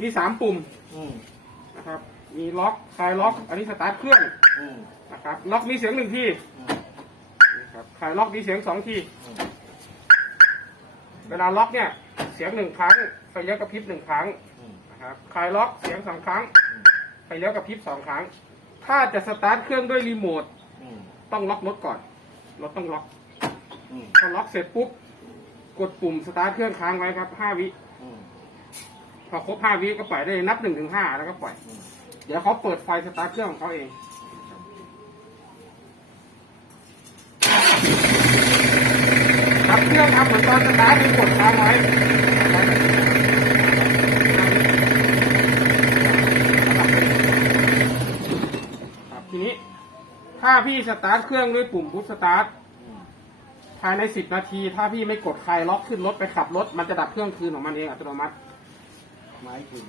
มีสามปุ่มอืมนะครับ มีล็อกคลายล็อก อันนี้สตาร์ทเครื่องอืมนะครับ ล็อกมีเสียงหนึ่งที่อืมนะครับคลายล็อกมีเสียงสองที่อืมเวลาล็อกเนี่ย เสียงหนึ่งครั้งไฟเลี้ยวกระพริบหนึ่งครั้งอืมนะครับ คลายล็อกเสียงสองครั้งอืมไฟเลี้ยวกระพริบสองครั้ง ถ้าจะสตาร์ทเครื่องด้วยรีโมท อืมต้องล็อกรถก่อน รถต้องล็อก อืมพอล็อกเสร็จปุ๊บ กดปุ่มสตาร์ทเครื่องค้างไว้ครับห้าวิอืม พอครบห้าวิก็ปล่อยได้เลยนับหนึ่งถึงห้าแล้วก็ปล่อย เดี๋ยวเขาเปิดไฟสตาร์ทเครื่องของเขาเองครับเครื่องทำเหมือนตอนสตาร์ทคือกดค้างไว้ครับทีนี้ ถ้าพี่สตาร์ทเครื่องด้วยปุ่มพุชสตาร์ทภายในสิบนาที ถ้าพี่ไม่กดคลายล็อกขึ้นรถไปขับรถ มันจะดับเครื่องคืนของมันเองอัตโนมัติ หมายถึง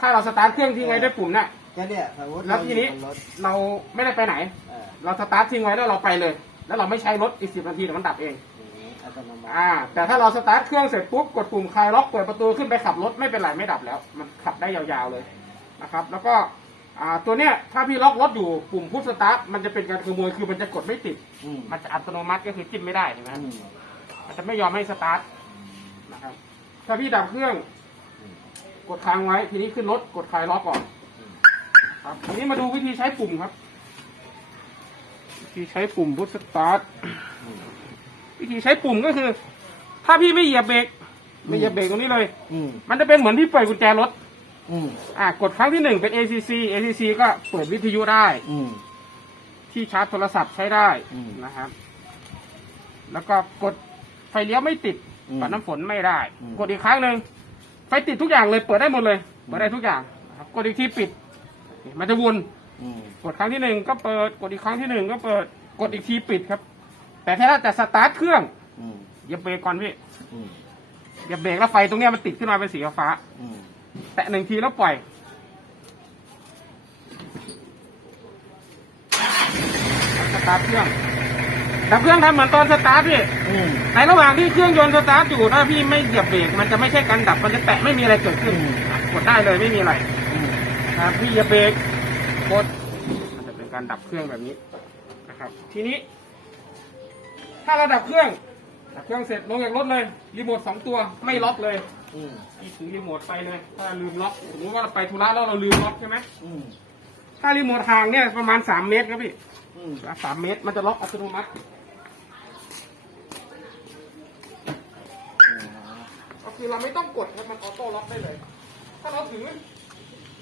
ถ้าเราสตาร์ทเครื่องทิ้งไว้ด้วยปุ่มเนี่ยก็เนี่ยสมมติแล้วทีนี้ เราอยู่บนรถเราไม่ได้ไปไหน เออเราสตาร์ททิ้งไว้แล้วเราไปเลย แล้วเราไม่ใช้รถอีกสิบนาทีเดี๋ยวมันดับเอง อย่างนี้อัตโนมัติอ่า แต่ถ้าเราสตาร์ทเครื่องเสร็จปุ๊บกดปุ่มคลายล็อกเปิดประตูขึ้นไปขับรถไม่เป็นไรไม่ดับแล้ว มันขับได้ยาวๆเลยนะครับ แล้วก็อ่าตัวเนี้ยถ้าพี่ล็อกรถอยู่ปุ่มพุชสตาร์ทมันจะเป็นการขโมยคือมันจะกดไม่ติด อืมมันจะอัตโนมัติก็คือจิ้มไม่ได้เห็นไหมอืมมันจะไม่ยอมให้สตาร์ทนะครับถ้าพี่ดับเครื่องก ดค้างไว้ ทีนี้ขึ้นรถกดคลายล็อกก่อน ครับ ทีนี้มาดูวิธีใช้ปุ่มครับ วิธีใช้ปุ่มพุทสตาร์ทอืมวิธีใช้ปุ่มก็คือ ถ้าพี่ไม่เหยียบเบรกไม่เหยียบเบรกตรงนี้เลย อืมมันจะเป็นเหมือนที่เปิดกุญแจรถ อืมอ่ากดครั้งที่หนึ่งเป็น ACC ACC ก็เปิดวิทยุได้ อืม ที่ชาร์จโทรศัพท์ใช้ได้อืมนะครับ แล้วก็กดไฟเลี้ยวไม่ติดอืมปัดน้ำฝนไม่ได้ อืม กดอีกครั้งหนึ่งไฟติดทุกอย่างเลยเปิดได้หมดเลยเปิดได้ทุกอย่างนะครับกดอีกทีปิด มันจะวนอืมกดครั้งที่หนึ่งก็เปิดกดอีกครั้งที่หนึ่งก็เปิดกดอีกทีปิดครับ แต่ถ้าจะสตาร์ทเครื่องอืมเหยียบเบรกก่อนพี่อืมเหยียบเบรกแล้วไฟตรงเนี้ยมันติดขึ้นมาเป็นสีฟ้า อืมแตะหนึ่งทีแล้วปล่อย สตาร์ทเครื่อง ดับเครื่องทำเหมือนตอนสตาร์ทพี่ อืมในระหว่างที่เครื่องยนต์สตาร์ทอยู่ถ้าพี่ไม่เหยียบเบรกมันจะไม่ใช่การดับมันจะแตะไม่มีอะไรเกิดขึ้นกดได้เลยไม่มีอะไรอืมนะครับพี่เหยียบเบรกกดมันจะเป็นการดับเครื่องแบบนี้นะครับ ทีนี้ ถ้าเราดับเครื่องดับเครื่องเสร็จลงจากรถเลยรีโมทสองตัวไม่ล็อกเลยอืมพี่ถือรีโมทไปเลย ถ้าลืมล็อกสมมติว่าเราไปธุระแล้วเราลืมล็อกใช่ไหม อืม ถ้ารีโมทห่างเนี่ยประมาณสามเมตรครับพี่อืมสามเมตรมันจะล็อกอัตโนมัติก็คือเราไม่ต้องกดครับมันออโต้ล็อกได้เลย ถ้าเราถือ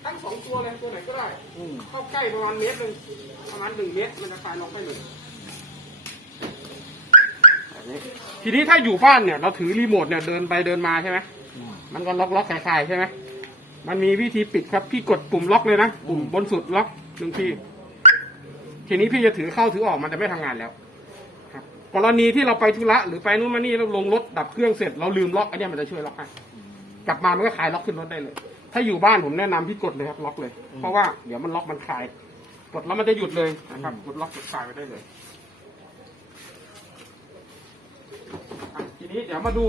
ทั้งสองตัวเลยตัวไหนก็ได้ อืมเข้าใกล้ประมาณเมตรหนึ่งประมาณหนึ่งเมตรมันจะคลายล็อกได้เลยแบบนี้ทีนี้ถ้าอยู่บ้านเนี่ย เราถือรีโมทเนี่ยเดินไปเดินมาใช่ไหม อืมมันก็ล็อกล็อกคลายๆใช่ไหม มันมีวิธีปิดครับ พี่กดปุ่มล็อกเลยนะปุ่มบนสุดล็อกหนึ่งทีทีนี้พี่จะถือเข้าถือออกมันจะไม่ทำงานแล้วครับกรณีที่เราไปธุระหรือไปนู่นมานี่แล้วลงรถดับเครื่องเสร็จเราลืมล็อกอันนี้มันจะช่วยล็อกให้กลับมามันก็คลายล็อกขึ้นรถได้เลย ถ้าอยู่บ้านผมแนะนำพี่กดเลยครับล็อกเลย เพราะว่าเดี๋ยวมันล็อกมันคลายกดแล้วมันจะหยุดเลยนะครับกดล็อกกดคลายไปได้เลยทีนี้เดี๋ยวมาดู